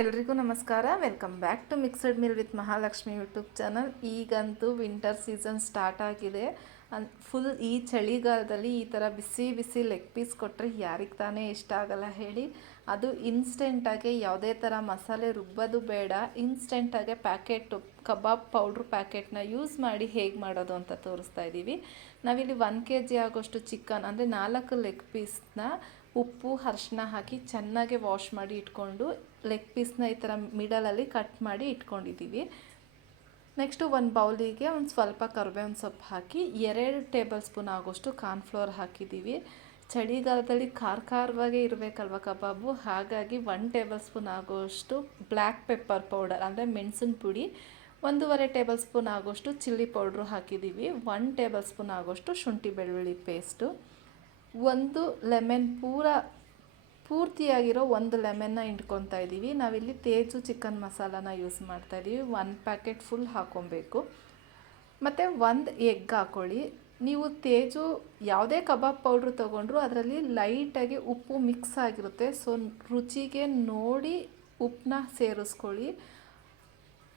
ಎಲ್ರಿಗೂ ನಮಸ್ಕಾರ. Welcome back to mixed meal with Mahalakshmi YouTube channel ಈಗಂತೂ ವಿಂಟರ್ ಸೀಸನ್ ಸ್ಟಾರ್ಟ್ ಆಗಿದೆ. ಅನ್ ಫುಲ್ ಈ ಚಳಿಗಾಲದಲ್ಲಿ ಈ ಥರ ಬಿಸಿ ಬಿಸಿ ಲೆಗ್ ಪೀಸ್ ಕೊಟ್ಟರೆ ಯಾರಿಗೆ ತಾನೇ ಇಷ್ಟ ಆಗಲ್ಲ ಹೇಳಿ. ಅದು ಇನ್ಸ್ಟೆಂಟಾಗಿ ಯಾವುದೇ ಥರ ಮಸಾಲೆ ರುಬ್ಬೋದು ಬೇಡ. ಇನ್ಸ್ಟೆಂಟಾಗೆ ಪ್ಯಾಕೆಟ್ ಕಬಾಬ್ ಪೌಡ್ರ್ ಪ್ಯಾಕೆಟ್ನ ಯೂಸ್ ಮಾಡಿ ಹೇಗೆ ಮಾಡೋದು ಅಂತ ತೋರಿಸ್ತಾ ಇದ್ದೀವಿ ನಾವಿಲ್ಲಿ ಒನ್ ಕೆ ಜಿ ಆಗೋಷ್ಟು ಚಿಕನ್ ಅಂದರೆ ನಾಲ್ಕು ಲೆಗ್ ಪೀಸ್ನ ಉಪ್ಪು ಅರ್ಶಿನ ಹಾಕಿ ಚೆನ್ನಾಗಿ ವಾಶ್ ಮಾಡಿ ಇಟ್ಕೊಂಡು ಲೆಗ್ ಪೀಸ್ನ ಈ ಥರ ಮಿಡಲಲ್ಲಿ ಕಟ್ ಮಾಡಿ ಇಟ್ಕೊಂಡಿದ್ದೀವಿ ನೆಕ್ಸ್ಟು ಒಂದು ಬೌಲಿಗೆ ಒಂದು ಸ್ವಲ್ಪ ಕರ್ಬೇವಿನ ಸೊಪ್ಪು ಹಾಕಿ ಎರಡು ಟೇಬಲ್ ಸ್ಪೂನ್ ಆಗೋಷ್ಟು ಕಾರ್ನ್ಫ್ಲೋರ್ ಹಾಕಿದ್ದೀವಿ ಚಳಿಗಾಲದಲ್ಲಿ ಖಾರ ಖಾರವಾಗೇ ಇರಬೇಕಲ್ವ ಕಬಾಬು? ಹಾಗಾಗಿ ಒನ್ ಟೇಬಲ್ ಸ್ಪೂನ್ ಆಗೋಷ್ಟು ಬ್ಲ್ಯಾಕ್ ಪೆಪ್ಪರ್ ಪೌಡರ್ ಅಂದರೆ ಮೆಣಸಿನ ಪುಡಿ, ಒಂದೂವರೆ ಟೇಬಲ್ ಸ್ಪೂನ್ ಆಗೋಷ್ಟು ಚಿಲ್ಲಿ ಪೌಡ್ರು ಹಾಕಿದ್ದೀವಿ ಒನ್ ಟೇಬಲ್ ಸ್ಪೂನ್ ಆಗೋಷ್ಟು ಶುಂಠಿ ಬೆಳ್ಳುಳ್ಳಿ ಪೇಸ್ಟು ಒಂದು ಲೆಮೆನ್ ಪೂರ, ಪೂರ್ತಿಯಾಗಿರೋ ಒಂದು ಲೆಮೆನ್ನ ಹಿಂಡ್ಕೊತಾ ಇದ್ದೀವಿ. ನಾವಿಲ್ಲಿ ತೇಜು ಚಿಕನ್ ಮಸಾಲಾನ ಯೂಸ್ ಮಾಡ್ತಾ ಇದ್ದೀವಿ. ಒನ್ ಪ್ಯಾಕೆಟ್ ಫುಲ್ ಹಾಕ್ಕೊಬೇಕು ಮತ್ತು ಒಂದು ಎಗ್ ಹಾಕ್ಕೊಳ್ಳಿ ನೀವು ತೇಜು ಯಾವುದೇ ಕಬಾಬ್ ಪೌಡ್ರ್ ತೊಗೊಂಡ್ರು ಅದರಲ್ಲಿ ಲೈಟಾಗಿ ಉಪ್ಪು ಮಿಕ್ಸ್ ಆಗಿರುತ್ತೆ. ಸೊ, ರುಚಿಗೆ ನೋಡಿ ಉಪ್ಪನ್ನ ಸೇರಿಸ್ಕೊಳ್ಳಿ.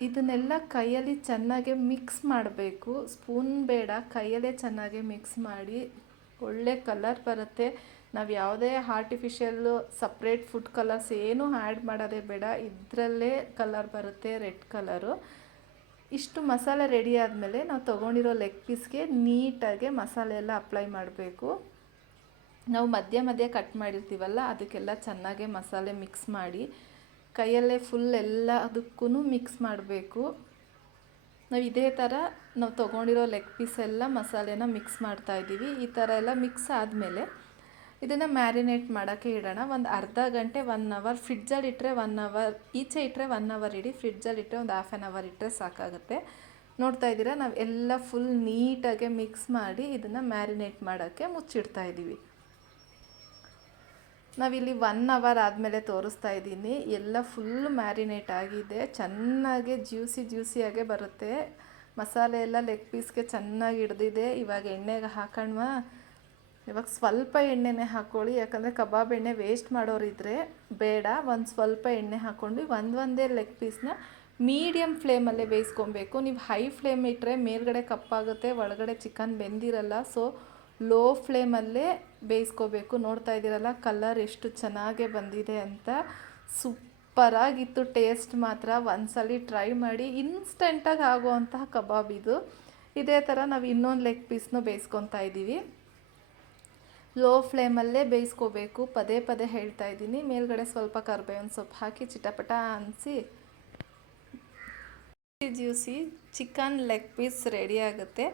ಇದನ್ನೆಲ್ಲ ಕೈಯಲ್ಲಿ ಚೆನ್ನಾಗಿ ಮಿಕ್ಸ್ ಮಾಡಬೇಕು. ಸ್ಪೂನ್ ಬೇಡ, ಕೈಯಲ್ಲೇ ಚೆನ್ನಾಗಿ ಮಿಕ್ಸ್ ಮಾಡಿ. ಒಳ್ಳೆ ಕಲರ್ ಬರುತ್ತೆ. ನಾವು ಯಾವುದೇ ಆರ್ಟಿಫಿಷಿಯಲ್ಲು ಸಪ್ರೇಟ್ ಫುಡ್ ಕಲರ್ಸ್ ಏನೂ ಆ್ಯಡ್ ಮಾಡೋದೇ ಬೇಡ. ಇದರಲ್ಲೇ ಕಲರ್ ಬರುತ್ತೆ ರೆಡ್ ಕಲರು ಇಷ್ಟು ಮಸಾಲೆ ರೆಡಿ ಆದಮೇಲೆ ನಾವು ತೊಗೊಂಡಿರೋ ಲೆಗ್ ಪೀಸ್ಗೆ ನೀಟಾಗಿ ಮಸಾಲೆ ಎಲ್ಲ ಅಪ್ಲೈ ಮಾಡಬೇಕು. ನಾವು ಮಧ್ಯ ಮಧ್ಯ ಕಟ್ ಮಾಡಿರ್ತೀವಲ್ಲ, ಅದಕ್ಕೆಲ್ಲ ಚೆನ್ನಾಗೆ ಮಸಾಲೆ ಮಿಕ್ಸ್ ಮಾಡಿ. ಕೈಯಲ್ಲೇ ಫುಲ್ ಎಲ್ಲ ಅದಕ್ಕೂ ಮಿಕ್ಸ್ ಮಾಡಬೇಕು. ನಾವು ಇದೇ ಥರ ನಾವು ತೊಗೊಂಡಿರೋ ಲೆಗ್ ಪೀಸ್ ಎಲ್ಲ ಮಸಾಲೆನ ಮಿಕ್ಸ್ ಮಾಡ್ತಾ ಇದ್ದೀವಿ. ಈ ಥರ ಎಲ್ಲ ಮಿಕ್ಸ್ ಆದಮೇಲೆ ಇದನ್ನು ಮ್ಯಾರಿನೇಟ್ ಮಾಡೋಕ್ಕೆ ಇಡೋಣ. ಒಂದು ಅರ್ಧ ಗಂಟೆ ಒನ್ ಅವರ್ ಫ್ರಿಡ್ಜಲ್ಲಿ ಇಟ್ಟರೆ ಒನ್ ಅವರ್ ಈಚೆ ಇಟ್ಟರೆ ಒನ್ ಅವರ್ ಇಡಿ. ಫ್ರಿಡ್ಜಲ್ಲಿ ಇಟ್ಟರೆ ಒಂದು ಹಾಫ್ ಆನ್ ಅವರ್ ಇಟ್ಟರೆ ಸಾಕಾಗುತ್ತೆ. ನೋಡ್ತಾ ಇದ್ದೀರಾ? ನಾವು ಎಲ್ಲ ಫುಲ್ ನೀಟಾಗೆ ಮಿಕ್ಸ್ ಮಾಡಿ ಇದನ್ನು ಮ್ಯಾರಿನೇಟ್ ಮಾಡೋಕ್ಕೆ ಮುಚ್ಚಿಡ್ತಾ ಇದ್ದೀವಿ. ನಾವಿಲ್ಲಿ ಒನ್ ಅವರ್ ಆದಮೇಲೆ ತೋರಿಸ್ತಾ ಇದ್ದೀನಿ. ಎಲ್ಲ ಫುಲ್ ಮ್ಯಾರಿನೇಟ್ ಆಗಿದೆ. ಚೆನ್ನಾಗಿ ಜ್ಯೂಸಿ ಜ್ಯೂಸಿಯಾಗೆ ಬರುತ್ತೆ. ಮಸಾಲೆ ಎಲ್ಲ ಲೆಗ್ ಪೀಸ್ಗೆ ಚೆನ್ನಾಗಿ ಹಿಡ್ದಿದೆ. ಇವಾಗ ಎಣ್ಣೆಗೆ ಹಾಕೋಣವಾ? ಇವಾಗ ಸ್ವಲ್ಪ ಎಣ್ಣೆನೇ ಹಾಕ್ಕೊಳ್ಳಿ ಯಾಕಂದರೆ ಕಬಾಬ್ ಎಣ್ಣೆ ವೇಸ್ಟ್ ಮಾಡೋರಿದ್ರೆ ಬೇಡ. ಒಂದು ಸ್ವಲ್ಪ ಎಣ್ಣೆ ಹಾಕ್ಕೊಂಡು ಒಂದು ಒಂದೇ ಲೆಗ್ ಪೀಸ್ನ ಮೀಡಿಯಮ್ ಫ್ಲೇಮಲ್ಲೇ ಬೇಯಿಸ್ಕೊಬೇಕು. ನೀವು ಹೈ ಫ್ಲೇಮ್ ಇಟ್ಟರೆ ಮೇಲ್ಗಡೆ ಕಪ್ಪಾಗುತ್ತೆ ಒಳಗಡೆ ಚಿಕನ್ ಬೆಂದಿರಲ್ಲ. ಸೊ ಲೋ ಫ್ಲೇಮಲ್ಲೇ ಬೇಯಿಸ್ಕೋಬೇಕು. ನೋಡ್ತಾ ಇದ್ದೀರಲ್ಲ, ಕಲರ್ ಎಷ್ಟು ಚೆನ್ನಾಗೇ ಬಂದಿದೆ ಅಂತ. ಸೂಪರಾಗಿತ್ತು, ಟೇಸ್ಟ್ ಮಾತ್ರ. ಒಂದ್ಸಲಿ ಟ್ರೈ ಮಾಡಿ, ಇನ್ಸ್ಟೆಂಟಾಗಿ ಆಗುವಂತಹ ಕಬಾಬ್ ಇದು. ಇದೇ ಥರ ನಾವು ಇನ್ನೊಂದು ಲೆಗ್ ಪೀಸ್ನೂ ಬೇಯಿಸ್ಕೊತಾ ಇದ್ದೀವಿ. ಲೋ ಫ್ಲೇಮಲ್ಲೇ ಬೇಯಿಸ್ಕೋಬೇಕು. ಪದೇ ಪದೇ ಹೇಳ್ತಾ ಇದ್ದೀನಿ. ಮೇಲ್ಗಡೆ ಸ್ವಲ್ಪ ಕರ್ಬೇವಿನ ಸೊಪ್ಪು ಹಾಕಿ ಚಿಟಪಟ ಅನಿಸಿ. Juicy chicken leg piece ready ಆಗುತ್ತೆ.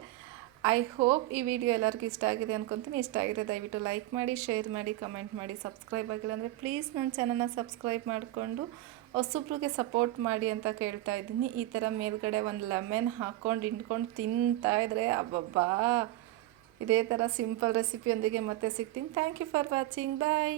ಐ ಹೋಪ್ ಈ ವಿಡಿಯೋ ಎಲ್ಲರಿಗೂ ಇಷ್ಟ ಆಗಿದೆ ಅನ್ಕೊತೀನಿ. ಇಷ್ಟ ಆಗಿದೆ ದಯವಿಟ್ಟು ಲೈಕ್ ಮಾಡಿ, ಶೇರ್ ಮಾಡಿ, ಕಮೆಂಟ್ ಮಾಡಿ. ಸಬ್ಸ್ಕ್ರೈಬ್ ಆಗಿಲ್ಲ ಅಂದರೆ ಪ್ಲೀಸ್ ನನ್ನ ಚಾನಲ್ನ ಸಬ್ಸ್ಕ್ರೈಬ್ ಮಾಡಿಕೊಂಡು ಹೊಸೊಬ್ರಿಗೆ ಸಪೋರ್ಟ್ ಮಾಡಿ ಅಂತ ಕೇಳ್ತಾ ಇದ್ದೀನಿ. ಈ ಥರ ಮೇಲ್ಗಡೆ ಒಂದು ಲೆಮೆನ್ ಹಾಕ್ಕೊಂಡು ಹಿಂಡ್ಕೊಂಡು ತಿಂತಾ ಇದ್ರೆ ಅಬ್ಬಬ್ಬಾ! ಇದೇ ಥರ ಸಿಂಪಲ್ ರೆಸಿಪಿಯೊಂದಿಗೆ ಮತ್ತೆ ಸಿಗ್ತೀನಿ. Thank you for watching bye